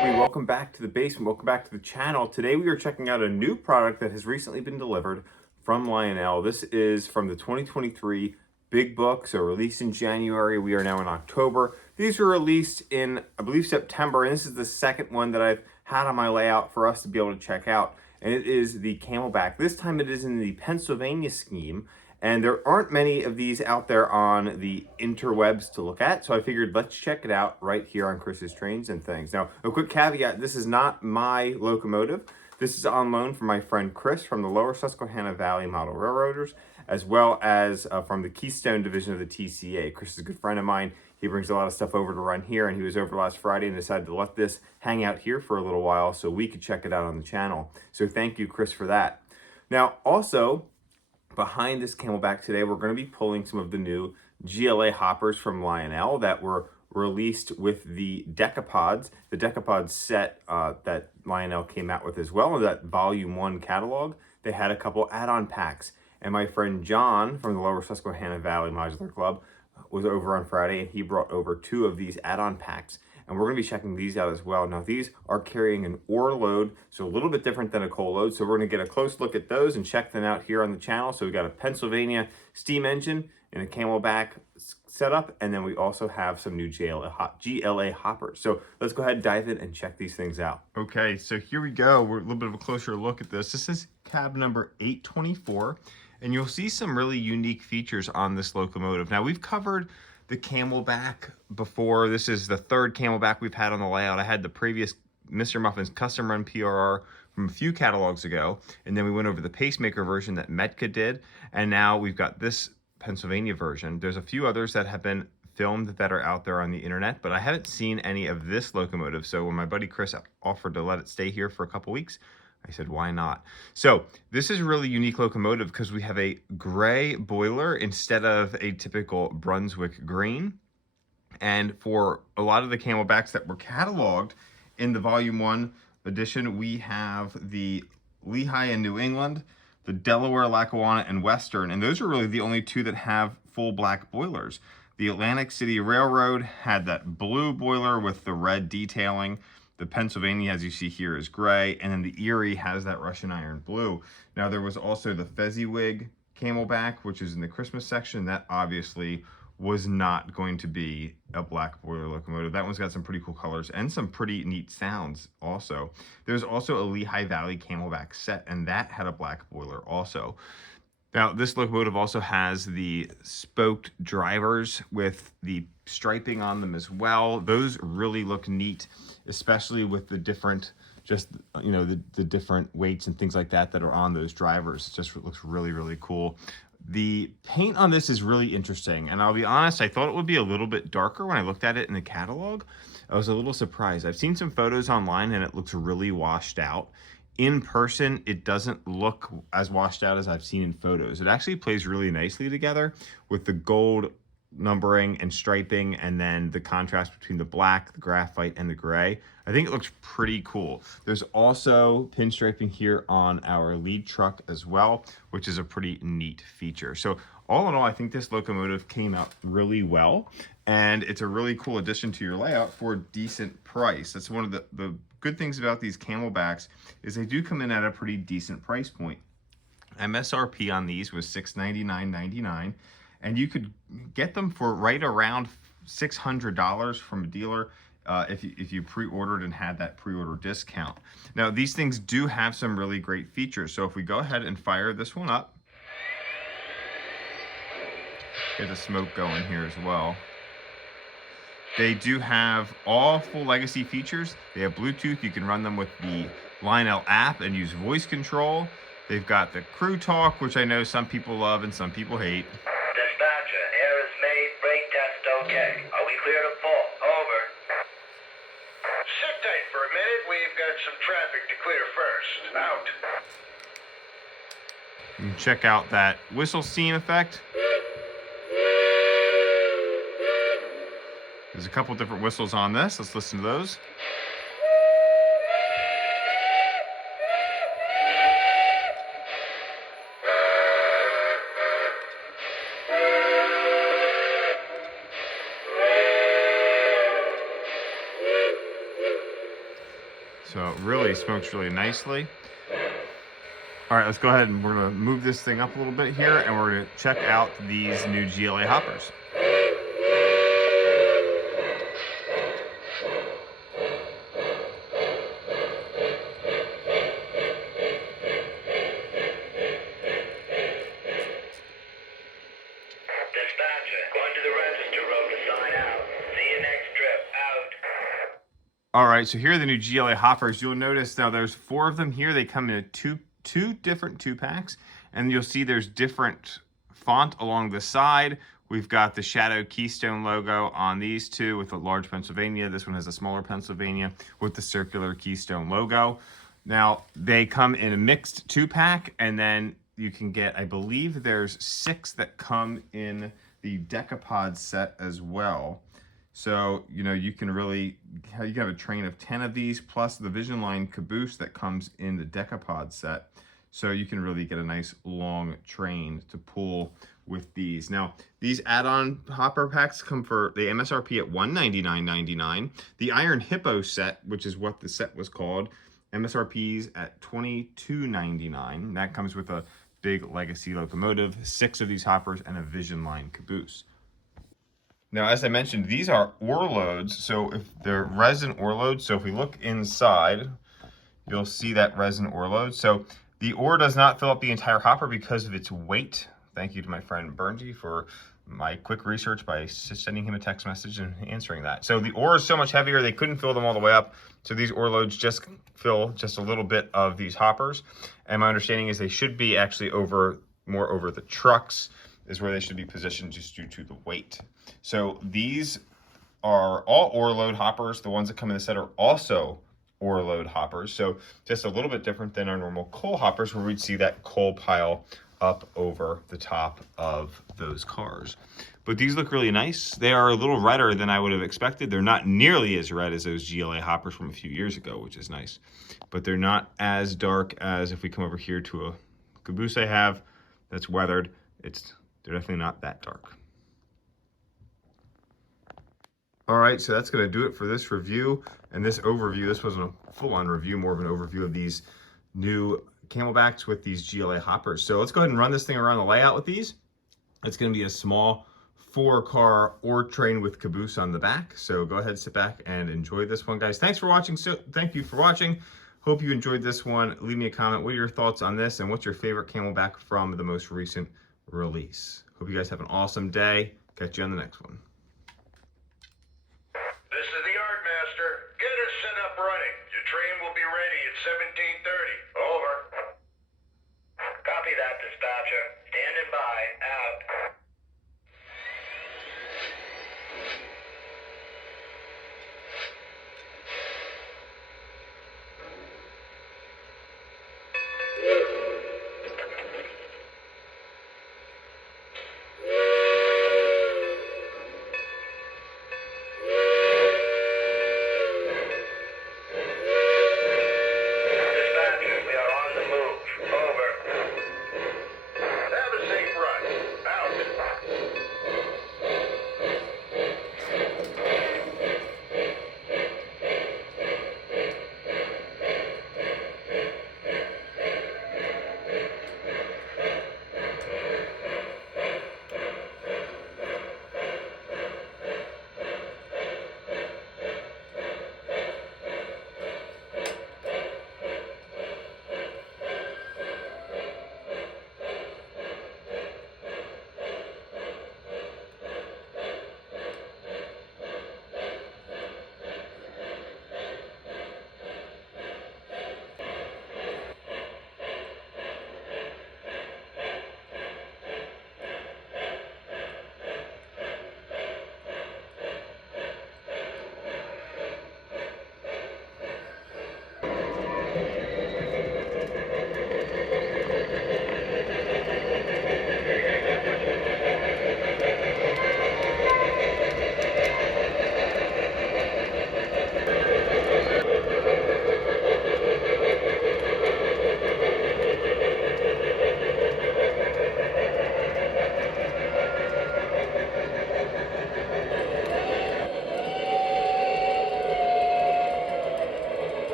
everybody, welcome back to the basement, welcome back to the channel. Today we are checking out a new product that has recently been delivered from Lionel. This is from the 2023 Big Book, so released in January. We are now in October. These were released in, I believe, September, and this is the second one that I've had on my layout for us to be able to check out, and it is the Camelback. This time it is in the Pennsylvania scheme, and there aren't many of these out there on the interwebs to look at, so I figured let's check it out right here on Chris's Trains and Things. Now, a quick caveat, this is not my locomotive. This is on loan from my friend Chris from the Lower Susquehanna Valley Model Railroaders, as well as from the Keystone Division of the TCA. Chris is a good friend of mine. He brings a lot of stuff over to run here, and he was over last Friday and decided to let this hang out here for a little while so we could check it out on the channel. So thank you, Chris, for that. Now, also, behind this Camelback today, we're going to be pulling some of the new GLA hoppers from Lionel that were released with the Decapods, the Decapod set that Lionel came out with as well, in that Volume 1 catalog. They had a couple add-on packs, and my friend John from the Lower Susquehanna Valley Modular Club was over on Friday, and he brought over 2 of these add-on packs, and we're going to be checking these out as well. Now, these are carrying an ore load, so a little bit different than a coal load, so we're going to get a close look at those and check them out here on the channel. So we got a Pennsylvania steam engine and a Camelback setup, and then we also have some new GLA hoppers. So let's go ahead and dive in and check these things out. Okay, so here we go. We're a little bit of a closer look at this. This is cab number 824, and you'll see some really unique features on this locomotive. Now, we've covered the Camelback before. This is the third Camelback we've had on the layout. I had the previous Mr. Muffin's custom run PRR from a few catalogs ago, and then we went over the pacemaker version that Metka did, and now we've got this Pennsylvania version. There's a few others that have been filmed that are out there on the internet, but I haven't seen any of this locomotive. So when my buddy Chris offered to let it stay here for a couple weeks, I said, why not? So this is a really unique locomotive because we have a gray boiler instead of a typical Brunswick green. And for a lot of the Camelbacks that were cataloged in the Volume 1 edition, we have the Lehigh and New England, the Delaware, Lackawanna, and Western. And those are really the only 2 that have full black boilers. The Atlantic City Railroad had that blue boiler with the red detailing. The Pennsylvania, as you see here, is gray, and then the Erie has that Russian iron blue. Now, there was also the Fezziwig Camelback, which is in the Christmas section. That obviously was not going to be a black boiler locomotive. That one's got some pretty cool colors and some pretty neat sounds also. There's also a Lehigh Valley Camelback set, and that had a black boiler also. Now, this locomotive also has the spoked drivers with the striping on them as well. Those really look neat, especially with the different, the different weights and things like that are on those drivers. It just looks really, really cool. The paint on this is really interesting, and I'll be honest, I thought it would be a little bit darker when I looked at it in the catalog. I was a little surprised. I've seen some photos online, and it looks really washed out. In person, it doesn't look as washed out as I've seen in photos. It actually plays really nicely together with the gold numbering and striping, and then the contrast between the black, the graphite, and the gray. I think it looks pretty cool. There's also pinstriping here on our lead truck as well, which is a pretty neat feature. So all in all, I think this locomotive came out really well, and it's a really cool addition to your layout for a decent price. That's one of the good things about these Camelbacks is they do come in at a pretty decent price point. MSRP on these was $699.99, and you could get them for right around $600 from a dealer if you pre-ordered and had that pre-order discount. Now, these things do have some really great features. So if we go ahead and fire this one up, get the smoke going here as well. They do have all full legacy features. They have Bluetooth. You can run them with the Lionel app and use voice control. They've got the crew talk, which I know some people love and some people hate. Dispatcher, air is made, brake test okay. Are we clear to pull? Over. Sit tight for a minute. We've got some traffic to clear first. Out. You can check out that whistle steam effect. There's a couple different whistles on this. Let's listen to those. So it really smokes really nicely. All right, let's go ahead and we're gonna move this thing up a little bit here, and we're gonna check out these new GLA hoppers. Dispatcher, going to the register room to sign out. See you next trip. Out. All right, so here are the new GLA hoppers. You'll notice now there's 4 of them here. They come in two different 2-packs, and you'll see there's different font along the side. We've got the Shadow Keystone logo on these 2 with a large Pennsylvania. This one has a smaller Pennsylvania with the circular Keystone logo. Now, they come in a mixed 2-pack, and then you can get, I believe there's 6 that come in the Decapod set as well. So, you know, you can have a train of 10 of these, plus the Vision Line caboose that comes in the Decapod set. So you can really get a nice long train to pull with these. Now, these add-on hopper packs come for the MSRP at $199.99. The Iron Hippo set, which is what the set was called, MSRP's at $22.99. That comes with a big legacy locomotive, 6 of these hoppers, and a Vision Line caboose. Now, as I mentioned, these are ore loads, so if they're resin ore loads, so if we look inside, you'll see that resin ore load. So the ore does not fill up the entire hopper because of its weight. Thank you to my friend Bernty for my quick research by sending him a text message and answering that. So the ore is so much heavier, they couldn't fill them all the way up. So these ore loads just fill just a little bit of these hoppers. And my understanding is they should be actually more over the trucks is where they should be positioned just due to the weight. So these are all ore load hoppers. The ones that come in the set are also ore load hoppers. So just a little bit different than our normal coal hoppers where we'd see that coal pile up over the top of those cars. But these look really nice. They are a little redder than I would have expected. They're not nearly as red as those GLA hoppers from a few years ago, which is nice. But they're not as dark as if we come over here to a caboose I have that's weathered. They're definitely not that dark. All right, so that's going to do it for this review and this overview. This wasn't a full-on review, more of an overview of these new Camelbacks with these GLA hoppers. So let's go ahead and run this thing around the layout with these. It's going to be a small 4-car ore train with caboose on the back. So go ahead, sit back and enjoy this one, guys. Thanks for watching. So thank you for watching. Hope you enjoyed this one. Leave me a comment. What are your thoughts on this, and what's your favorite Camelback from the most recent release? Hope you guys have an awesome day. Catch you on the next one.